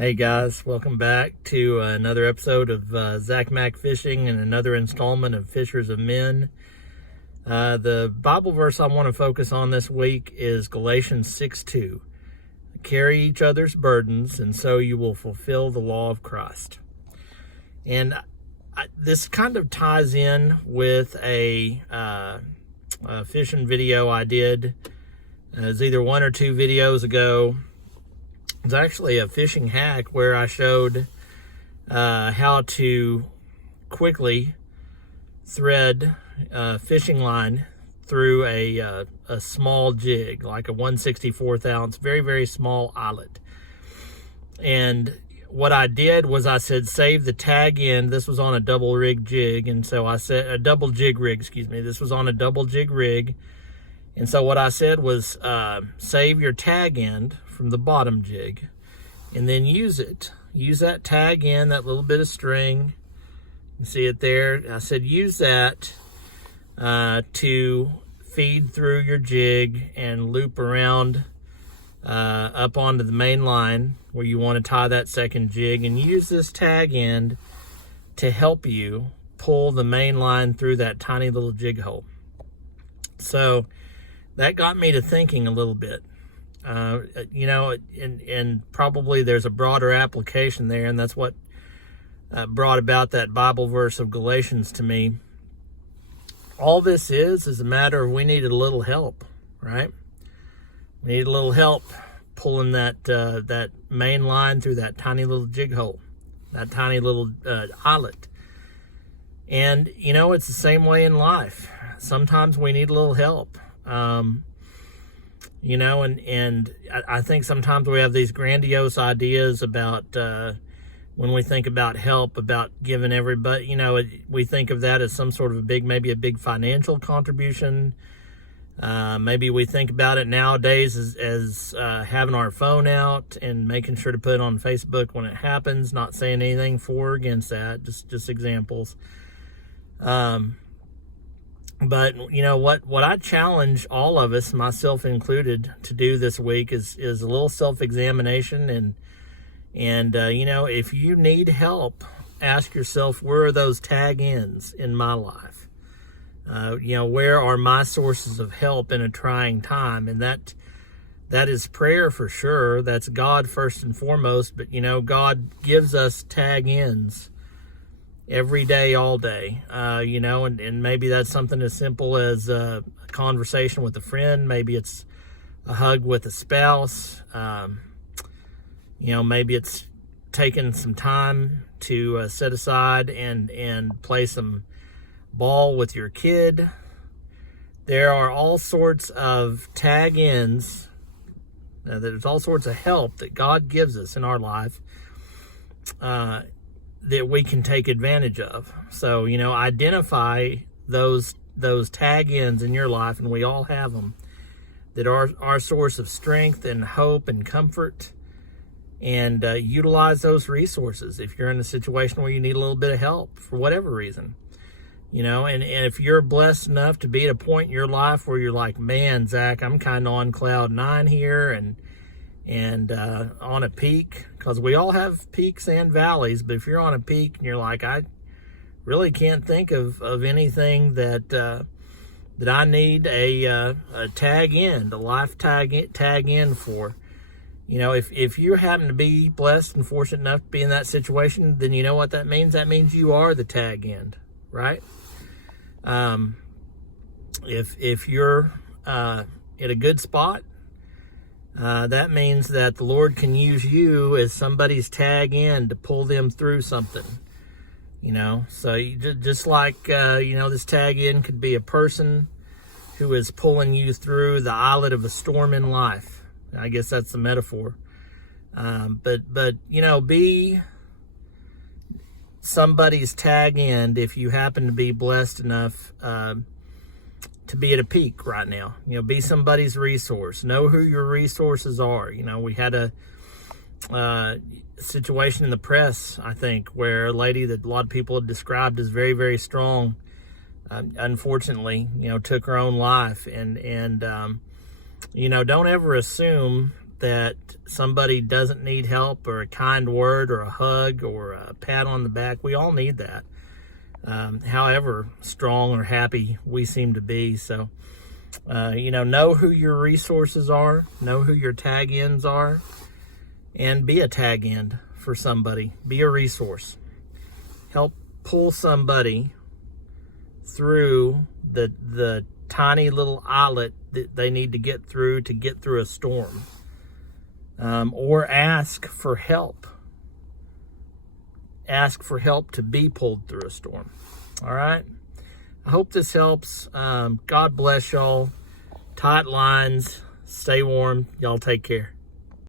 Hey guys, welcome back to another episode of Zach Mack Fishing and another installment of Fishers of Men. The Bible verse I want to focus on this week is Galatians 6:2. Carry each other's burdens, and so you will fulfill the law of Christ. And this kind of ties in with a fishing video I did. It was either one or two videos ago. It's actually a fishing hack where I showed how to quickly thread a fishing line through a small jig, like a 1/64 ounce, very, very small eyelet. And what I did was I said, save the tag end. This was on a double rig jig. And so I said, a double jig rig, excuse me. This was on a double jig rig. And so what I said was, save your tag end from the bottom jig and then use it. Use that tag end, that little bit of string. You see it there? I said, use that to feed through your jig and loop around up onto the main line where you want to tie that second jig, and use this tag end to help you pull the main line through that tiny little jig hole. So that got me to thinking a little bit. And probably there's a broader application there, and that's what brought about that Bible verse of Galatians to me. All this is a matter of we needed a little help, right? We need a little help pulling that main line through that tiny little jig hole, that tiny little eyelet. And, it's the same way in life. Sometimes we need a little help. And I think sometimes we have these grandiose ideas about when we think about help, about giving everybody, we think of that as some sort of maybe a big financial contribution. Maybe we think about it nowadays as having our phone out and making sure to put it on Facebook when it happens, not saying anything for or against that, just examples. But what I challenge all of us, myself included, to do this week is a little self-examination, and if you need help, ask yourself, where are those tag ends in my life? Where are my sources of help in a trying time? And that is prayer for sure. That's God first and foremost. But God gives us tag ends every day, all day, and maybe that's something as simple as a conversation with a friend. Maybe it's a hug with a spouse. Maybe it's taking some time to set aside and play some ball with your kid. There are all sorts of tag ends. There's all sorts of help that God gives us in our life that we can take advantage of. So, identify those tag ends in your life, and we all have them, that are our source of strength and hope and comfort, and utilize those resources if you're in a situation where you need a little bit of help for whatever reason. And if you're blessed enough to be at a point in your life where you're like, man, Zach, I'm kind of on cloud 9 here and on a peak, because we all have peaks and valleys. But if you're on a peak and you're like, I really can't think of anything that I need a tag end, a life tag end for. If you happen to be blessed and fortunate enough to be in that situation, then you know what that means? That means you are the tag end, right? If you're at a good spot, that means that the Lord can use you as somebody's tag end to pull them through something. So just like this tag end could be a person who is pulling you through the eyelet of a storm in life. I guess that's the metaphor. But be somebody's tag end if you happen to be blessed enough to be at a peak right now. Be somebody's resource. Know who your resources are. We had a situation in the press, I think, where a lady that a lot of people had described as very, very strong, unfortunately, took her own life. And don't ever assume that somebody doesn't need help, or a kind word, or a hug, or a pat on the back. We all need that, however strong or happy we seem to be. So, know who your resources are, know who your tag ends are, and be a tag end for somebody. Be a resource. Help pull somebody through the tiny little eyelet that they need to get through a storm. Or ask for help. Ask for help to be pulled through a storm. All right? I hope this helps. God bless y'all. Tight lines. Stay warm. Y'all take care.